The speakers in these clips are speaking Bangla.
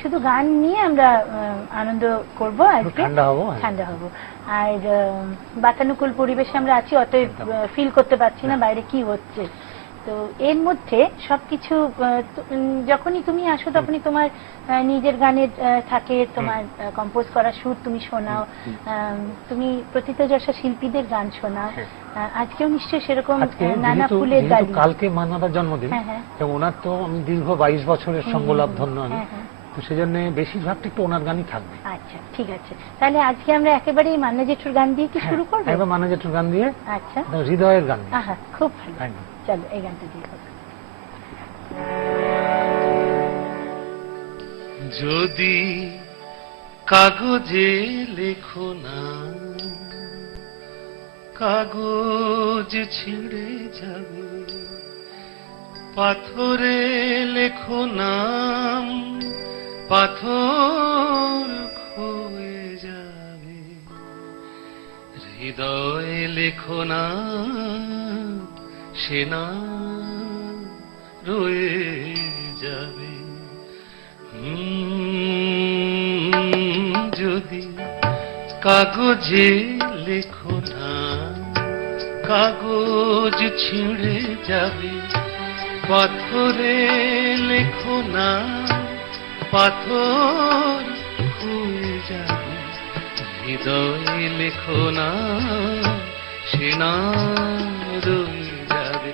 শুধু গান নিয়ে আমরা আনন্দ করব, আজকে ঠান্ডা হব। আর বাতানুকূল পরিবেশে আমরা আছি, অতএব ফিল করতে পারছি না বাইরে কি হচ্ছে। তো এর মধ্যে সবকিছু যখনই তুমি আসো তখনই তোমার নিজের গানের থাকে, তোমার কম্পোজ করা সুর তুমি শোনাও, তুমি প্রথিতযশা শিল্পীদের গান শোনাও। আজকেও নিশ্চয়ই সেরকম নানা ফুলের গালি। কালকে মান্নাদার জন্মদিন, ওনার তো আমি দীর্ঘ 22 বছরের সঙ্গলাভ ধন্য আমি, তো সেজন্য বেশিরভাগটা একটু ওনার গানই থাকবে। আচ্ছা ঠিক আছে, তাহলে আজকে আমরা একেবারেই মান্না জেঠুর গান দিয়ে কি শুরু করবো? এবার মান্না জেঠুর গান দিয়ে। আচ্ছা, হৃদয়ের গান। খুব ভালো, চলো এই গানটা দিয়ে হোক। যদি কাগজে লেখো না, কাগজ ছিঁড়ে যাবে, পাথরে লেখো নাম, পাথর ক্ষয়ে যাবে, হৃদয়ে লেখো না, সে না রয়ে যাবে। যদি কাগজে লেখো না, কাগজ ছিঁড়ে যাবে, পাথরে লেখো না, পাথর ক্ষয়ে যাবে, হৃদয়ে লেখো না, সে না রয়ে যাবে।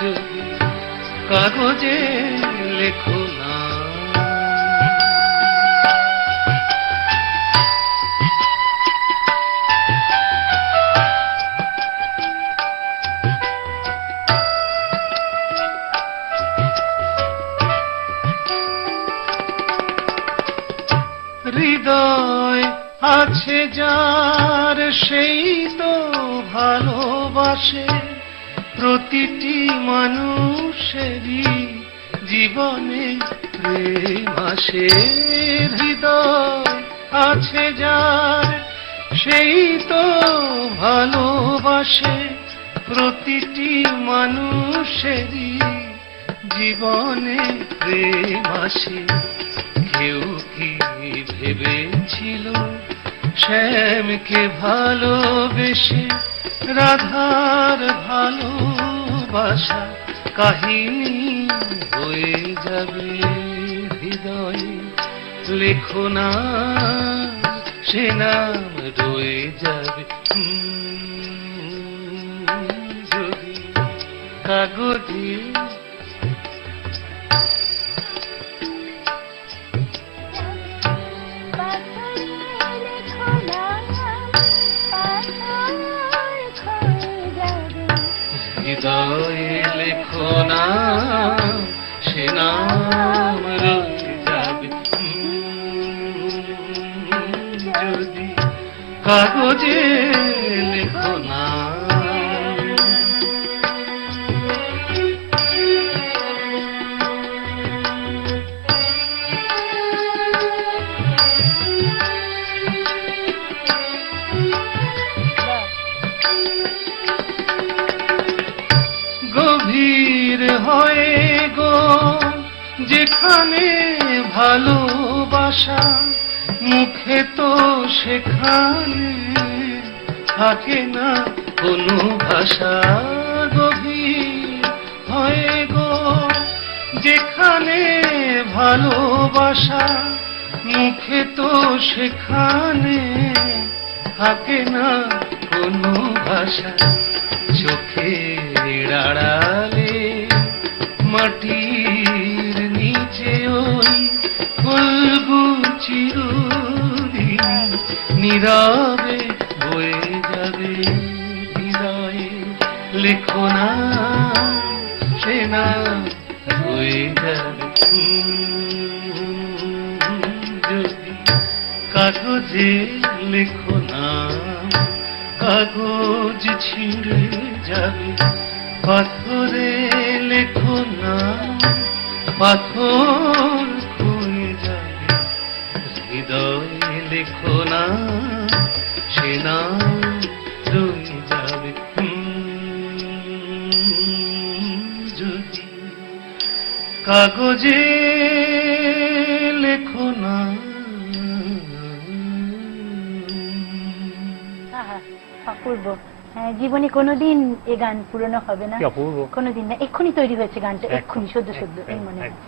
যদি কাগজে লেখো না। হৃদয় আছে যার, সেই তো ভালোবাসে, প্রতিটি মানুষেরই জীবনে প্রেম আসে। হৃদয় আছে যার, সেই তো ভালোবাসে, প্রতিটি মানুষেরই জীবনে প্রেম আসে। কেউ কি ভেবেছিল শ্যামকে ভালোবেসে রাধার ভালোবাসা কাহিনী হয়ে যাবে? হৃদয়ে লেখো না, সে নাম রয়ে যাবে। যদি কাগজে হৃদয়ে লেখো না, সে নাম রয়ে যাবে। যদি কাগজে লেখো না। গভীর হয়ে গো যেখানে ভালোবাসা, মুখে তো সেখানে থাকে না কোনো ভাষা। গভীর হয়ে গো যেখানে ভালোবাসা, মুখে তো সেখানে থাকে না কোনো ভাষা। চোখের আড়ালে মাটির নিচে ওই ফুলগু চিরদিন নীরবে বয়ে যাবে। হৃদয়ে লেখো না, সে না রয়ে যাবে। যদি কাগজে লেখো না, কাগজ ছিঁড়ে যাবে, পাথরে লেখো না, পাথর ক্ষয়ে যাবে, হৃদয়ে লেখো না, সে নাম রয়ে যাবে। যদি কাগজে লেখো না। আহা, অপূর্ব। হ্যাঁ, জীবনে কোনোদিন এ গান পুরনো হবে না, কি অপূর্ব। কোনোদিন না। এক্ষুনি তৈরি হয়েছে গানটা, এক্ষুনি সদ্য সদ্য এই মনে হয়। একদম।